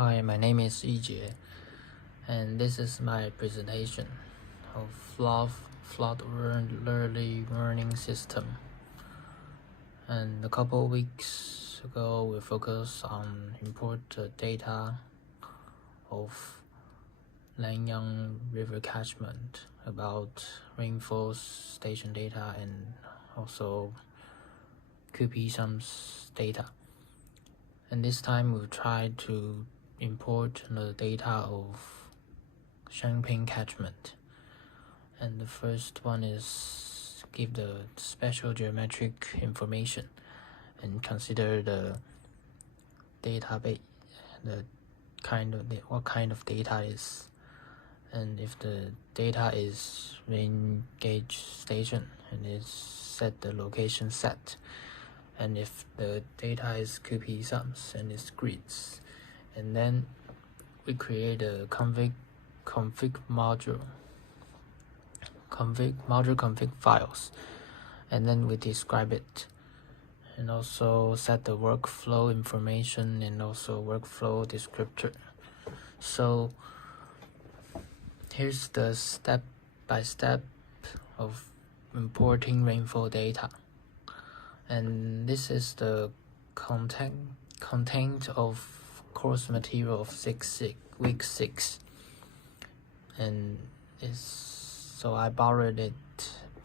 Hi, my name is Yijie, and this is my presentation of flood early warning system. And a couple weeks ago, we focused on import data of Lanyang River catchment about rainfall station data and also QPESUMS data. And this time we'll try to import the data of Shangping catchment. And the first one is give the special geometric information and consider the database, what kind of data is, and if the data is rain gauge station, and is set the location set, and if the data is QPESUMS and it's grids, and then we create a config config files, and then we describe it, and also set the workflow information and also workflow descriptor. So here's the step-by-step of importing rainfall data, and this is the content of course material of week 6, and so I borrowed it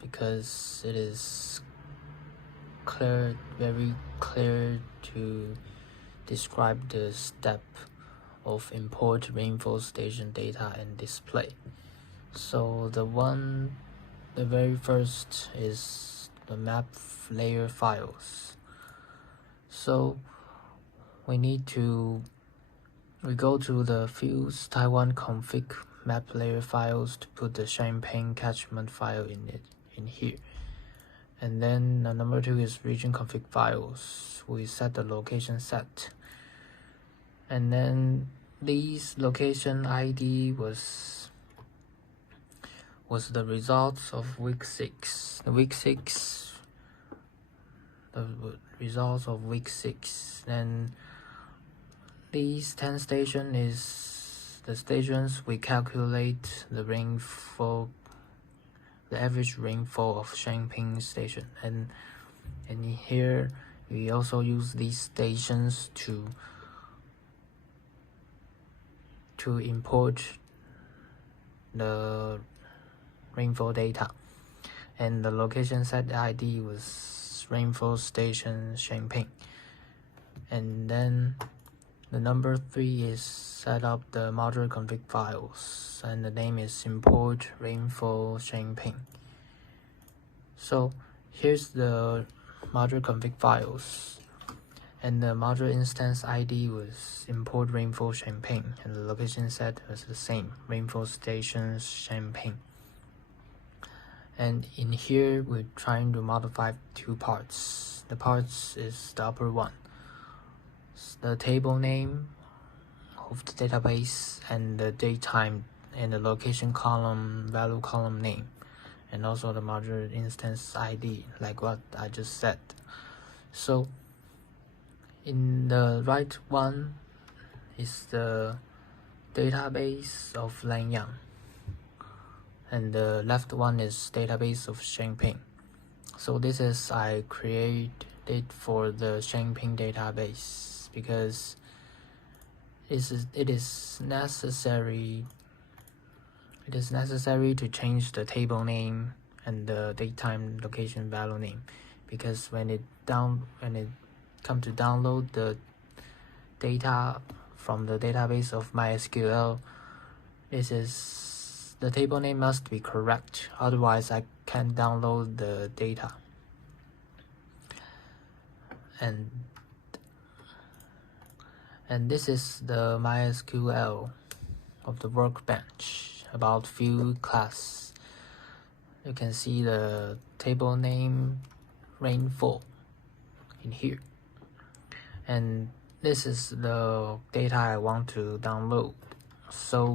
because it is very clear to describe the step of import rainfall station data and display. So the very first is the map layer files. So we go to the Fuse Taiwan config map layer files to put the Shangping catchment file in here. And then the number 2 is region config files. We set the location set. And then these location ID was the results of week 6. The results of week 6. Then these 10 stations is the stations we calculate the rainfall, the average rainfall of Shangping station, and here we also use these stations to import the rainfall data, and the location set ID was rainfall station Shangping. And then the number 3 is set up the module config files, and the name is import rainfall Shangping. So here's the module config files, and the module instance ID was import rainfall Shangping, and the location set was the same, rainfall station Shangping. And in here we're trying to modify 2 parts. The parts is the upper one, the table name of the database, and the date time, and the location column, value column name, and also the module instance ID, like what I just said. So in the right one is the database of Lanyang, and the left one is database of Shangping. So this is I created for the Shangping database because it is necessary to change the table name and the date time location value name, because when it come to download the data from the database of MySQL, the table name must be correct, otherwise I can't download the data. And this is the MySQL of the workbench about Vue class. You can see the table name rainfall in here, and this is the data I want to download. So